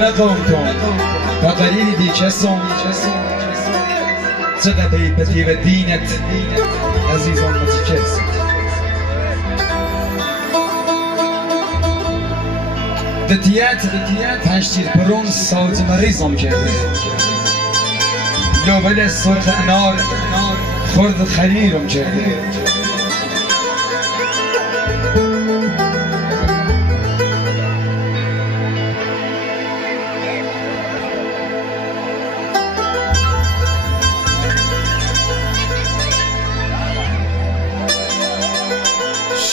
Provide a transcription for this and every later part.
نقامتم فقریری دیکسم چقدر پیپتی و دینت عزیزان متکس دتیت تشتیر پرون ساعت مریضم کرده لوبل سرخ انار خورد خلیرم کرده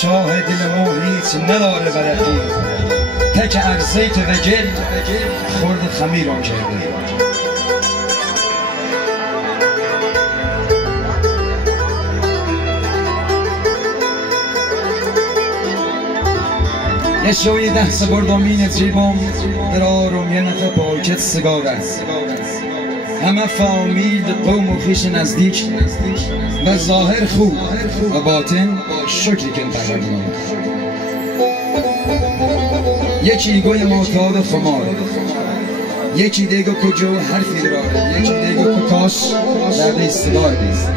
شاه دل ما هیچ نداره برقی تک عرصیت و گل خورد خمیرم کرده یه شوی دست بردامین جیبم در آروم یه نقه پاکت سیگار است همه فامیل قوم و خویش نزدیک و ظاهر خوب و باطن شکری کن پروردگار یکی گوی معتاد و خمار یکی دیگه کجا حرفی دراره یکی دیگه کاش درد استدار بیست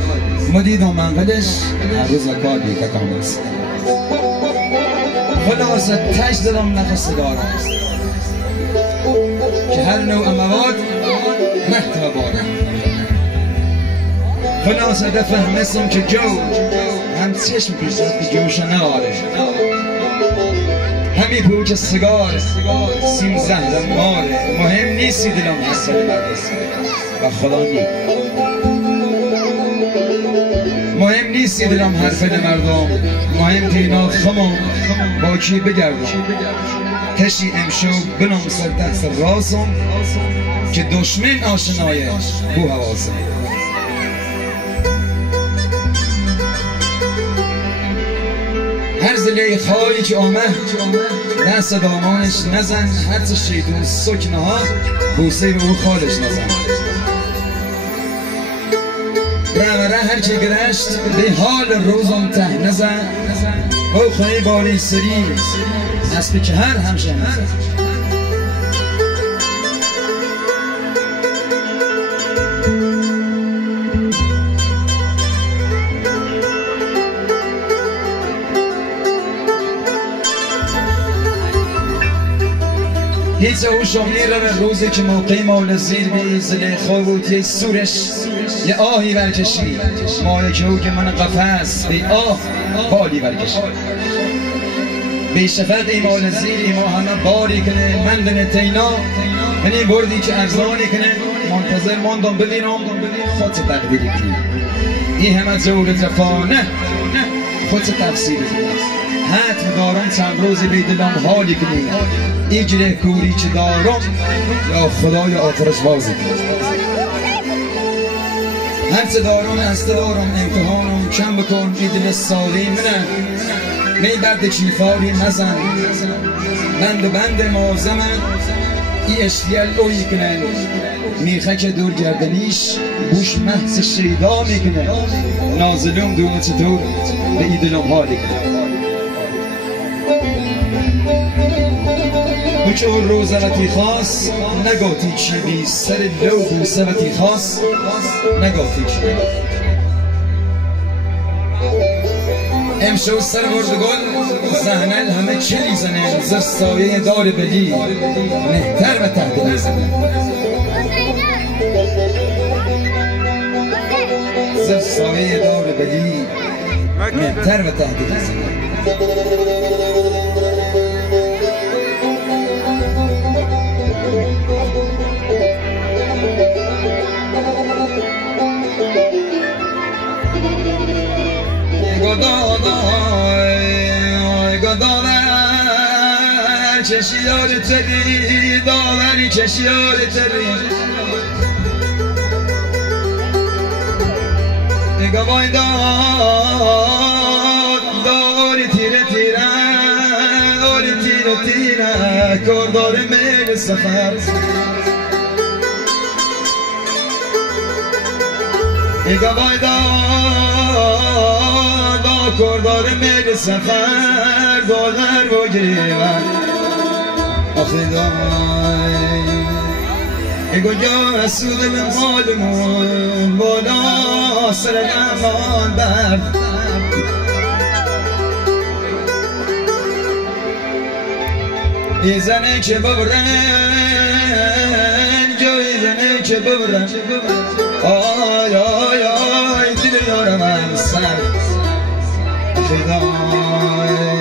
مدید و منقلش هر روز کار بیگه کامست خلاصه تش دلم نفس سیگار است که هر نوع مواد محتوى باره خلاصه دفهمستم که جو هم چشم پیشت که جوش نواره همی پوچ سیگار سیم زهر ماره مهم نیستی دلم حسد و خدا نی مهم نیستی دلم حرف مردم مهم دینا خمم با کی بگردم کشی امشو بنام سر دست راسم که دشمن آشنایه بو حواسم هر زلی خواهی که آمد دست دامانش نزن حتی شیطون سکنه ها بوسه به او خالش نزن ره هر که گرشت به حال روزم ته نزن او خواهی باری سری اسبی که هر همشه نزن هیچ اوشم میره روزی که موقعی مال زیر به زلیخا بود یه سورش یه آهی برکشی مایه که او که من قفص به آه بالی برکشی به شفت ایمال زیر ایما همه باری کنه من دن تینا منی بردی که ارزانی کنه منتظر ماندم ببینم خود تقدیری کنی این همه جور جفانه خود تفسیر کنی حتم دارم چند روزی به دلم حالی کنی ایجره کوری که دارم یا خدای آخرش بازی کنی هرچه دارم هست دارم امتحانم کم بکن ای دل سالی منه می برد چیفاری نزن بند مازمه ای اشتیل اوی کنن میخه که دور گردنیش بوش محض شیدا میکنه نازلوم دونه چطور به ای دلم حالی کنه بچور روزلتی خاص نگاتی چی بی سر لو بوسلتی خاص نگاتی چی امشو سر مردگل زهنل همه چلی زنه زر سایه دار بلی مهتر و تحت زنه زر سایه دار بلی مهتر و تحت زنه چشیار تری داوری چشیار تری نگاه داری تیره تیره داری تیره تیره کردار میل سفر نگاه کردار میل سفر دادر و گریه آخه دای بگو یا رسول مالمون بالا سر امان برد ایزنه که ببرن جو ایزنه که ببرن آی آی آی دل یار من سر خدای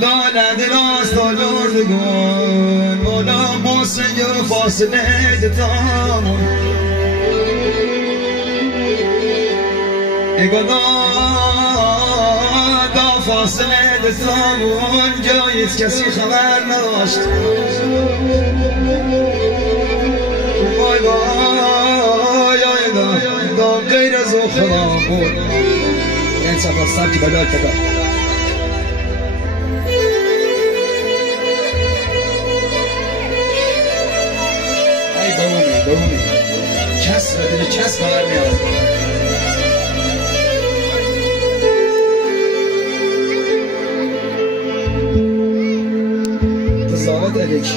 دالد راست دالردگون مولا موسی و فاصله دتامون اگدا دا فاصله دتامون جاییز کسی خبر نداشت وای وای دا غیر از او خدا بود این سفر سر که بلای تکا ای بومی کس را دل کس بغر میاد تزاوت علیک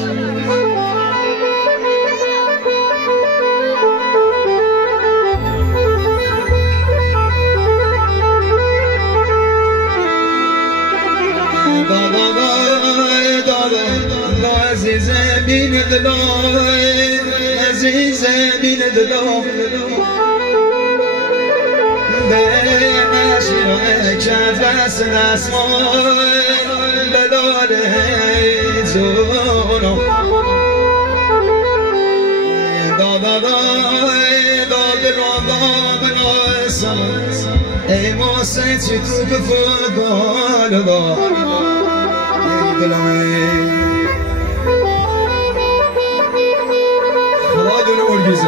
عزیزه بین دلو عزیزه بین دلو به نشیرانه کند وست نسمان بلاله زونو دادا بنا سمان ای موسی چی تو به فوتبال دا دلوی خدا دونه ارگیزه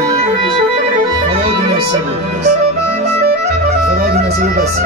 خدا دونه سبو خدا دونه سبو بس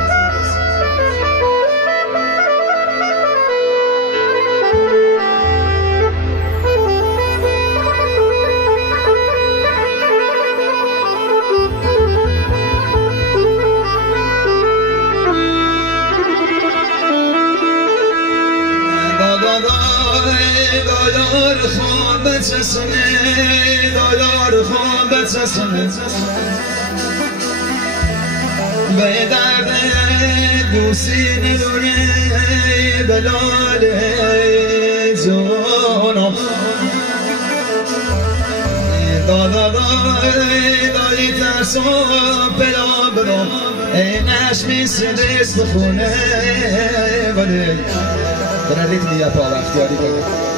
دادار خواب بچسنه دادار خواب بچسنه به درد دوستی ندونه بلال زونم دادی ترسو بلا برم این عشمی سدست بخونه ولی برای ریتمی یا پا وقتی آری بگه